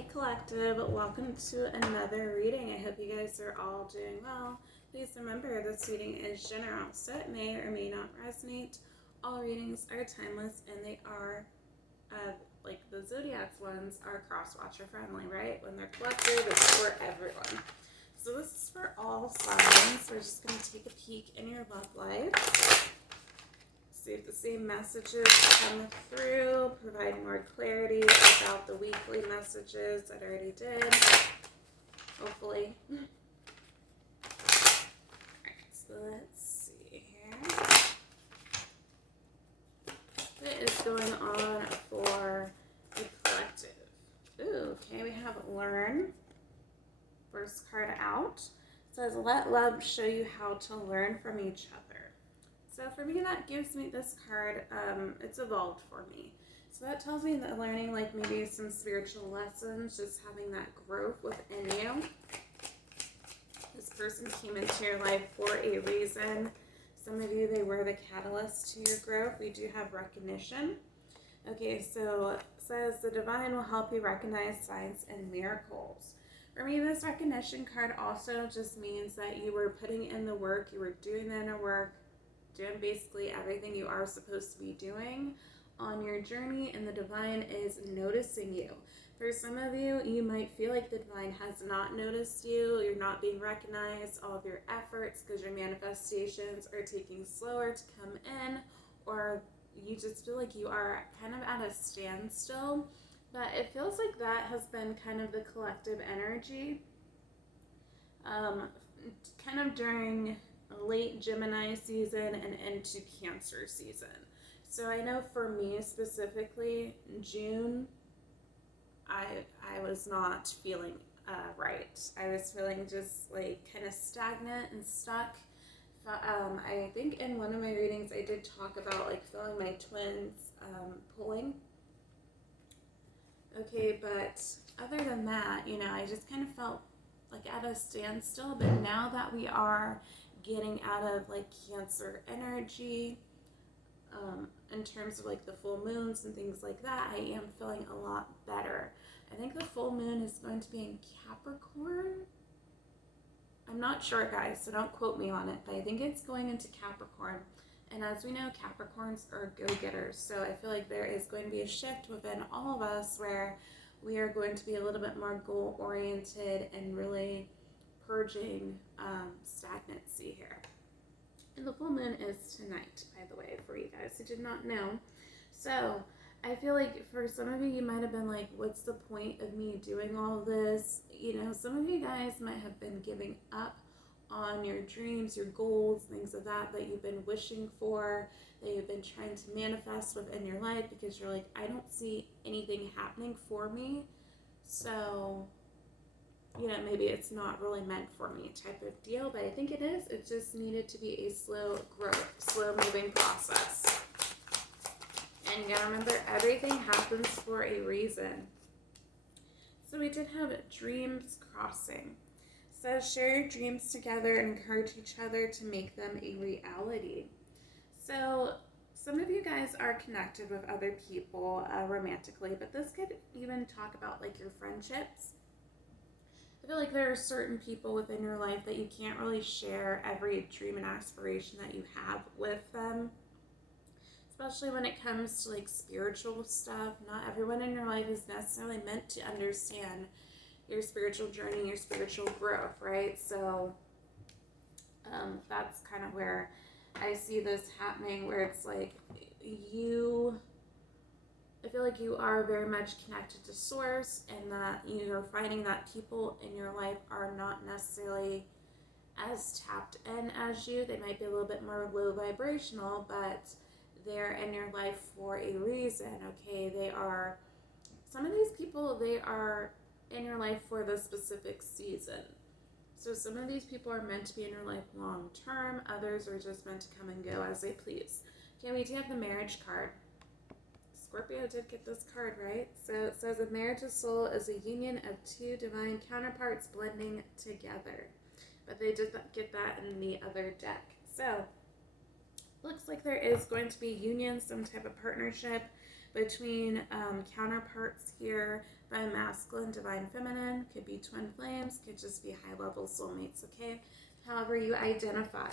Hey Collective, welcome to another reading. I hope you guys are all doing well. Please remember this reading is general, so it may or may not resonate. All readings are timeless and they are, like the Zodiac ones, are cross-watcher friendly, right? When they're collective, it's for everyone. So this is for all signs. We're just going to take a peek in your love life. See if the same messages come through, provide more clarity about the weekly messages that I already did, hopefully. Alright, so let's see here. What is going on for the collective? Ooh, okay, we have Learn. First card out. It says, let love show you how to learn from each other. So for me, that gives me this card, it's evolved for me. So that tells me that learning like maybe some spiritual lessons, just having that growth within you. This person came into your life for a reason. Some of you, they were the catalyst to your growth. We do have recognition. Okay, so it says the divine will help you recognize signs and miracles. For me, this recognition card also just means that you were putting in the work, you were doing the inner work, doing basically everything you are supposed to be doing on your journey, and the divine is noticing you. For some of you, you might feel like the divine has not noticed you, you're not being recognized, all of your efforts because your manifestations are taking slower to come in, or you just feel like you are kind of at a standstill. But it feels like that has been kind of the collective energy, kind of during late Gemini season and into Cancer season. So I know for me specifically, June, I was not feeling right. I was feeling just like kind of stagnant and stuck. I think in one of my readings I did talk about like feeling my twins pulling. Okay, but other than that, I just kind of felt like at a standstill. But now that we are getting out of like Cancer energy, in terms of like the full moons and things like that, I am feeling a lot better. I think the full moon is going to be in Capricorn. I'm not sure, guys, so don't quote me on it, but I think it's going into Capricorn. And as we know, Capricorns are go-getters. So I feel like there is going to be a shift within all of us where we are going to be a little bit more goal-oriented and really purging stagnancy here. And the full moon is tonight, by the way, for you guys who did not know. So I feel like for some of you, you might have been like, what's the point of me doing all of this? Some of you guys might have been giving up on your dreams, your goals, things of that you've been wishing for, that you've been trying to manifest within your life because you're like, I don't see anything happening for me. So maybe it's not really meant for me type of deal, but I think it is. It just needed to be a slow growth, slow moving process. And you gotta remember, everything happens for a reason. So we did have dreams crossing. So share your dreams together and encourage each other to make them a reality. So some of you guys are connected with other people romantically, but this could even talk about like your friendships. I feel like there are certain people within your life that you can't really share every dream and aspiration that you have with them, especially when it comes to like spiritual stuff. Not everyone in your life is necessarily meant to understand your spiritual journey, your spiritual growth, right? So that's kind of where I see this happening, where it's like I feel like you are very much connected to source, and that you're finding that people in your life are not necessarily as tapped in as you. They might be a little bit more low vibrational, but they're in your life for a reason, okay? Some of these people, they are in your life for the specific season. So some of these people are meant to be in your life long term. Others are just meant to come and go as they please. Okay, we do have the marriage card. Scorpio did get this card, right? So it says a marriage of soul is a union of two divine counterparts blending together. But they did get that in the other deck. So looks like there is going to be union, some type of partnership between counterparts here divine masculine, divine feminine, could be twin flames, could just be high level soulmates, okay? However you identify.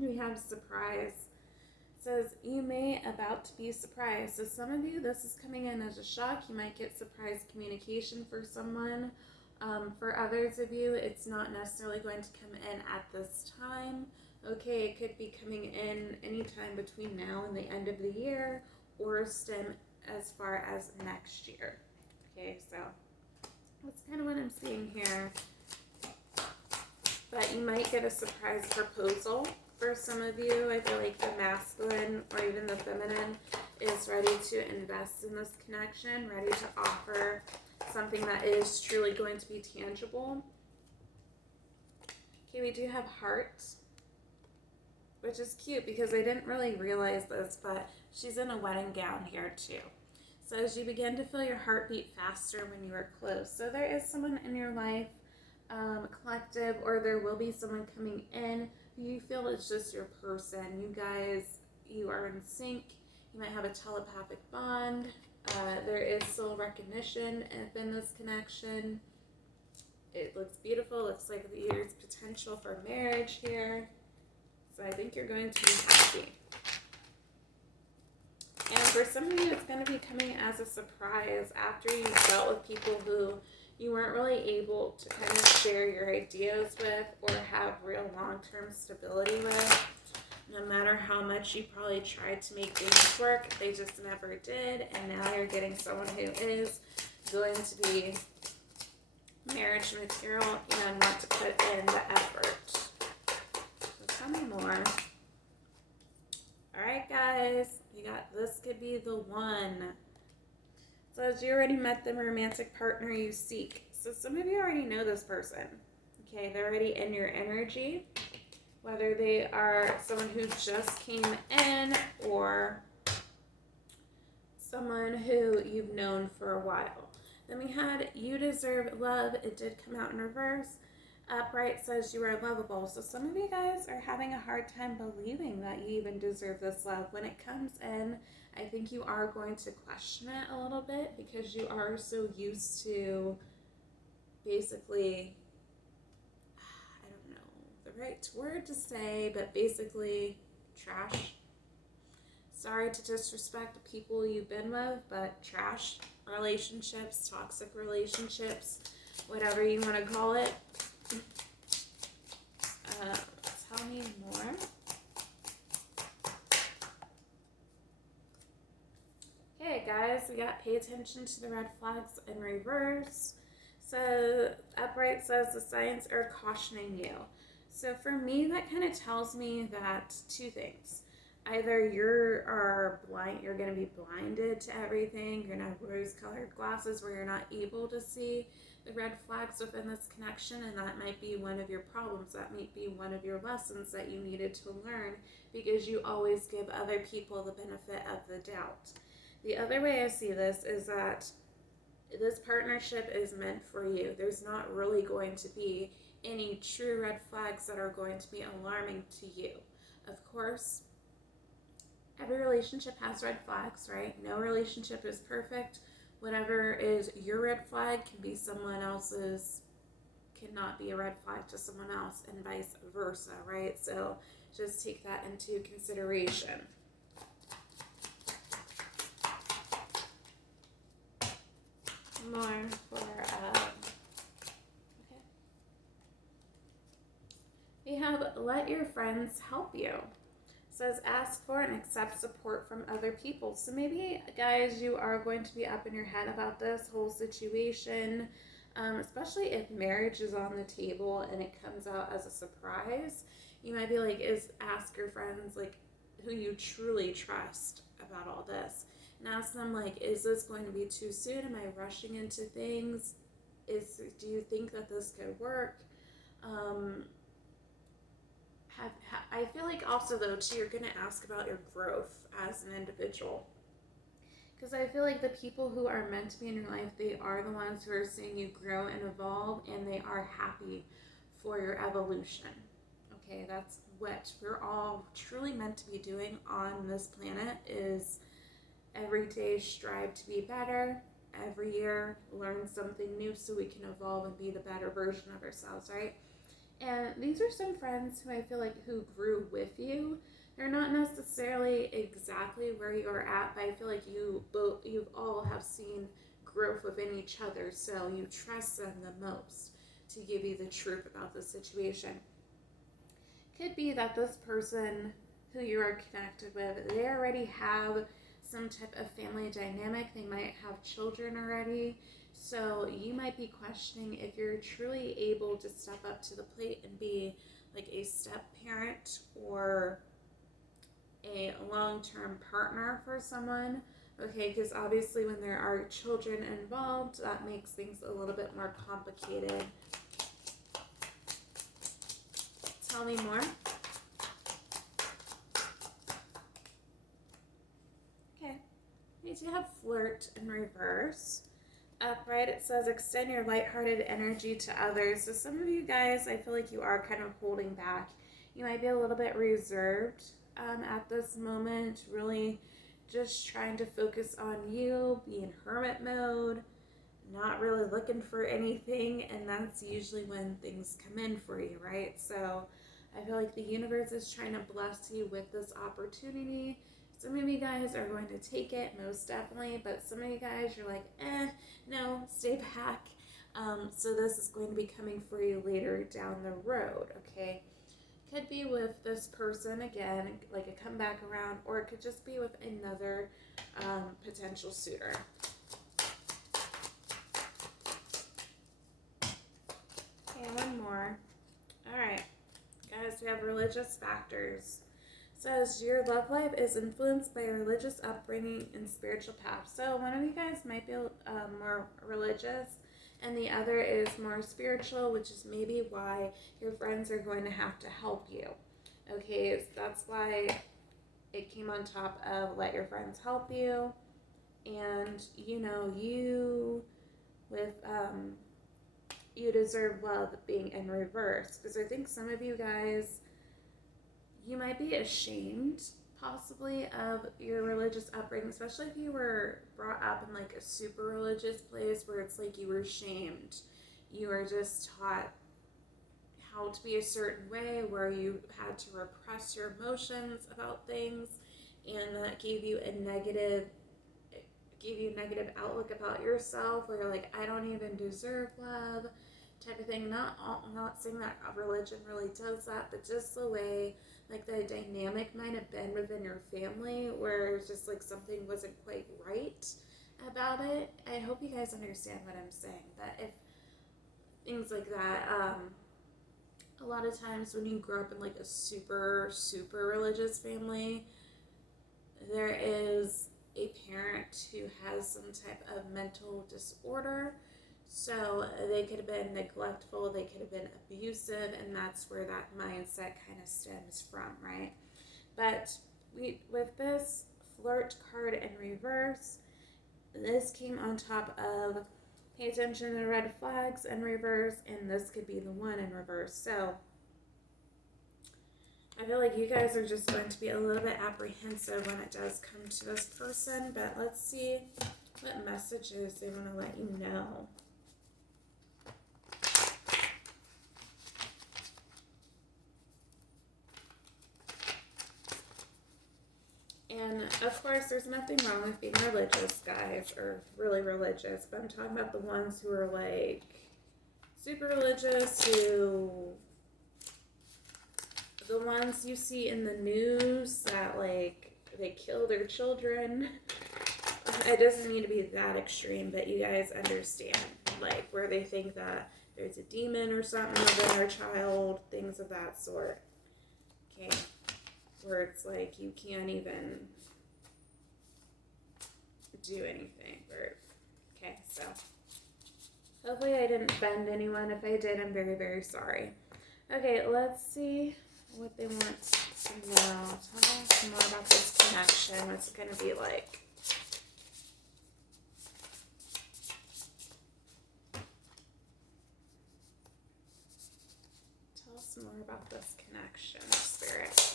We have surprise. It says you may about to be surprised. So some of you, this is coming in as a shock. You might get surprise communication for someone. For others of you, it's not necessarily going to come in at this time. Okay, it could be coming in anytime between now and the end of the year, or stem as far as next year. Okay, so that's kind of what I'm seeing here. But you might get a surprise proposal for some of you. I feel like the masculine or even the feminine is ready to invest in this connection, ready to offer something that is truly going to be tangible. Okay, we do have hearts, which is cute because I didn't really realize this, but she's in a wedding gown here too. So as you begin to feel your heartbeat faster when you are close. So there is someone in your life, collective, or there will be someone coming in who you feel is just your person. You guys, you are in sync. You might have a telepathic bond. There is soul recognition in this connection. It looks beautiful. Looks like there's potential for marriage here. So I think you're going to be happy. And for some of you, it's going to be coming as a surprise after you've dealt with people who you weren't really able to kind of share your ideas with or have real long-term stability with. No matter how much you probably tried to make things work, they just never did. And now you're getting someone who is going to be marriage material and want to put in the effort. So tell me more. All right, guys, you got this. Could be the one. So as you already met the romantic partner you seek. So some of you already know this person. Okay, they're already in your energy. Whether they are someone who just came in or someone who you've known for a while. Then we had you deserve love. It did come out in reverse. Upright says you are lovable. So some of you guys are having a hard time believing that you even deserve this love. When it comes in, I think you are going to question it a little bit because you are so used to basically, I don't know the right word to say, but basically trash. Sorry to disrespect the people you've been with, but trash relationships, toxic relationships, whatever you want to call it. Tell me more. Okay, guys, we got pay attention to the red flags in reverse. So upright says the signs are cautioning you. So for me, that kind of tells me that two things. Either you're going to be blinded to everything. You're going to have rose-colored glasses where you're not able to see the red flags within this connection, and that might be one of your problems. That might be one of your lessons that you needed to learn because you always give other people the benefit of the doubt. The other way I see this is that this partnership is meant for you. There's not really going to be any true red flags that are going to be alarming to you. Of course, every relationship has red flags, right? No relationship is perfect. Whatever is your red flag can be someone else's, cannot be a red flag to someone else, and vice versa, right? So just take that into consideration. More for, okay. We have let your friends help you. Says ask for and accept support from other people. So maybe, guys, you are going to be up in your head about this whole situation, especially if marriage is on the table and it comes out as a surprise. You might be like, ask your friends like who you truly trust about all this, and ask them like, is this going to be too soon? Am I rushing into things? Do you think that this could work? I feel like also though too, you're going to ask about your growth as an individual, because I feel like the people who are meant to be in your life, they are the ones who are seeing you grow and evolve, and they are happy for your evolution. Okay, that's what we're all truly meant to be doing on this planet, is every day strive to be better. Every year learn something new so we can evolve and be the better version of ourselves, right? And these are some friends who I feel like who grew with you. They're not necessarily exactly where you're at, but I feel like you've all have seen growth within each other, so you trust them the most to give you the truth about the situation. Could be that this person who you are connected with, they already have some type of family dynamic. They might have children already. So you might be questioning if you're truly able to step up to the plate and be like a step parent or a long-term partner for someone. Okay, because obviously when there are children involved, that makes things a little bit more complicated. Tell me more. Okay, we do have flirt in reverse. Upright, it says extend your lighthearted energy to others. So some of you guys, I feel like you are kind of holding back. You might be a little bit reserved at this moment, really just trying to focus on you, be in hermit mode, not really looking for anything, and that's usually when things come in for you, right? So I feel like the universe is trying to bless you with this opportunity. Some of you guys are going to take it, most definitely, but some of you guys, you're like, no, stay back. So this is going to be coming for you later down the road, okay? Could be with this person again, like a comeback around, or it could just be with another potential suitor. Okay, one more. All right, guys, we have religious factors. It says your love life is influenced by your religious upbringing and spiritual path. So one of you guys might be more religious, and the other is more spiritual, which is maybe why your friends are going to have to help you. Okay, so that's why it came on top of let your friends help you. And you with you deserve love being in reverse, because I think some of you guys, you might be ashamed possibly of your religious upbringing, especially if you were brought up in like a super religious place where it's like you were shamed. You were just taught how to be a certain way, where you had to repress your emotions about things, and that gave you a negative outlook about yourself, where you're like, I don't even deserve love, type of thing. Not saying that religion really does that, but just the way like the dynamic might have been within your family, where it's just like something wasn't quite right about it. I hope you guys understand what I'm saying. That if things like that, a lot of times when you grow up in like a super religious family, there is a parent who has some type of mental disorder. So they could have been neglectful, they could have been abusive, and that's where that mindset kind of stems from, right? But with this flirt card in reverse, this came on top of pay attention to the red flags in reverse, and this could be the one in reverse. So I feel like you guys are just going to be a little bit apprehensive when it does come to this person, but let's see what messages they want to let you know. And of course, there's nothing wrong with being religious, guys, or really religious, but I'm talking about the ones who are like super religious, the ones you see in the news that like they kill their children. It doesn't need to be that extreme, but you guys understand, like where they think that there's a demon or something within their child, things of that sort. Okay. Where it's like you can't even do anything. Okay, so hopefully I didn't offend anyone. If I did, I'm very, very sorry. Okay, let's see what they want to know. Tell us more about this connection. What's it going to be like? Tell us more about this connection, Spirit.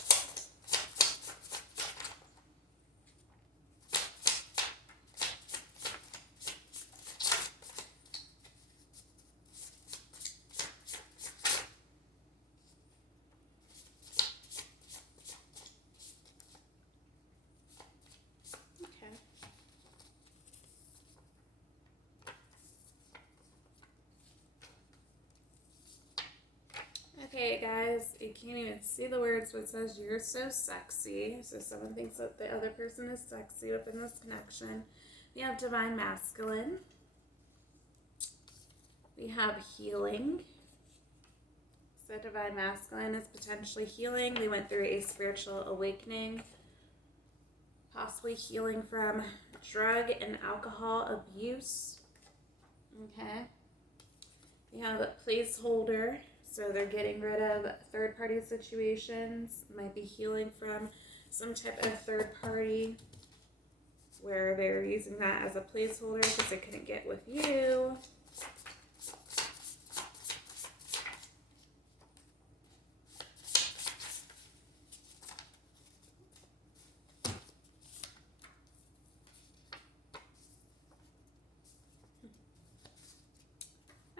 Okay, guys, you can't even see the words, but it says you're so sexy. So someone thinks that the other person is sexy within this connection. We have divine masculine. We have healing. So divine masculine is potentially healing. They went through a spiritual awakening, possibly healing from drug and alcohol abuse. Okay. We have a placeholder. So they're getting rid of third-party situations. Might be healing from some type of third party where they're using that as a placeholder because they couldn't get with you.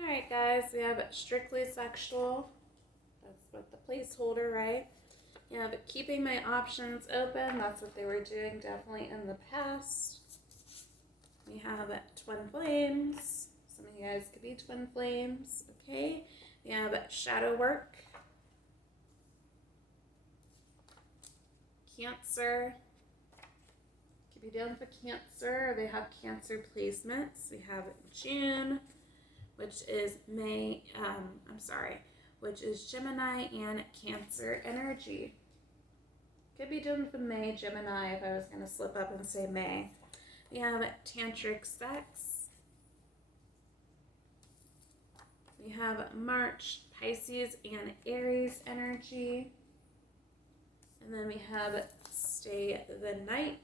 Alright guys, we have strictly sexual. That's what the placeholder, right? You have keeping my options open. That's what they were doing definitely in the past. We have twin flames. Some of you guys could be twin flames. Okay. We have shadow work. Cancer. Could be dealing with Cancer. They have Cancer placements. We have June, which is which is Gemini and Cancer energy. Could be doing for May, Gemini, if I was going to slip up and say May. We have tantric sex. We have March, Pisces and Aries energy. And then we have stay the night.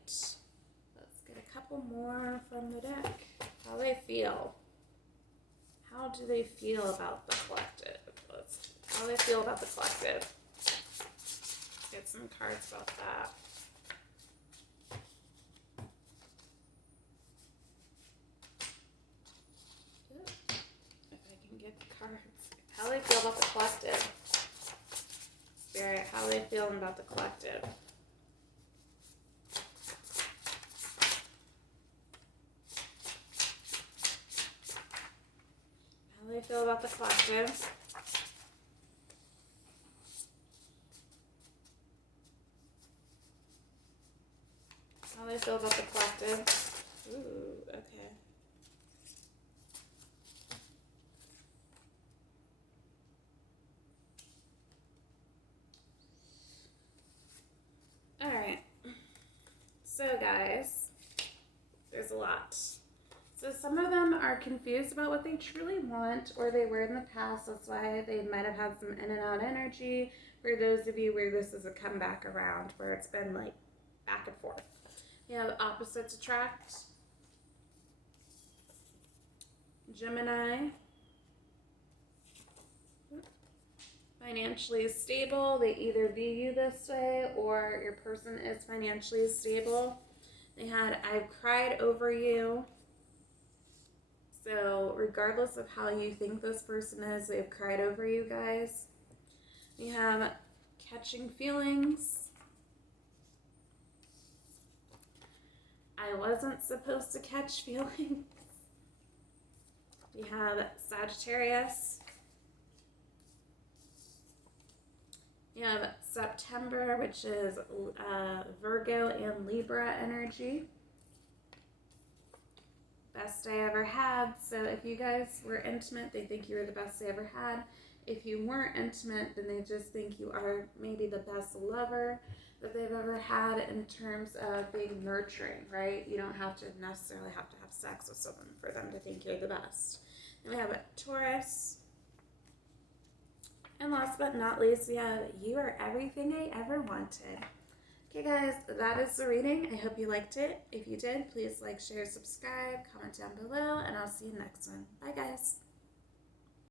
Let's get a couple more from the deck. How they feel. How do they feel about the collective? How do they feel about the collective? Let's get some cards about that. If I can get the cards. How do they feel about the collective? Spirit, how are they feeling about the collective? How do they feel about the collective? How do they feel about the collective? Ooh, okay. Alright. So guys, there's a lot. So some of them are confused about what they truly want, or they were in the past. That's why they might have had some in and out energy. For those of you where this is a comeback around, where it's been like back and forth. You have opposites attract. Gemini. Financially stable. They either view you this way or your person is financially stable. They had I've cried over you. So regardless of how you think this person is, they've cried over you guys. We have catching feelings. I wasn't supposed to catch feelings. We have Sagittarius. You have September, which is Virgo and Libra energy. Best I ever had. So if you guys were intimate, they think you were the best they ever had. If you weren't intimate, then they just think you are maybe the best lover that they've ever had in terms of being nurturing, right? You don't have to necessarily have to have sex with someone for them to think you're the best. Then we have a Taurus. And last but not least, we have you are everything I ever wanted. Okay guys, that is the reading. I hope you liked it. If you did, please like, share, subscribe, comment down below, and I'll see you next one. Bye guys.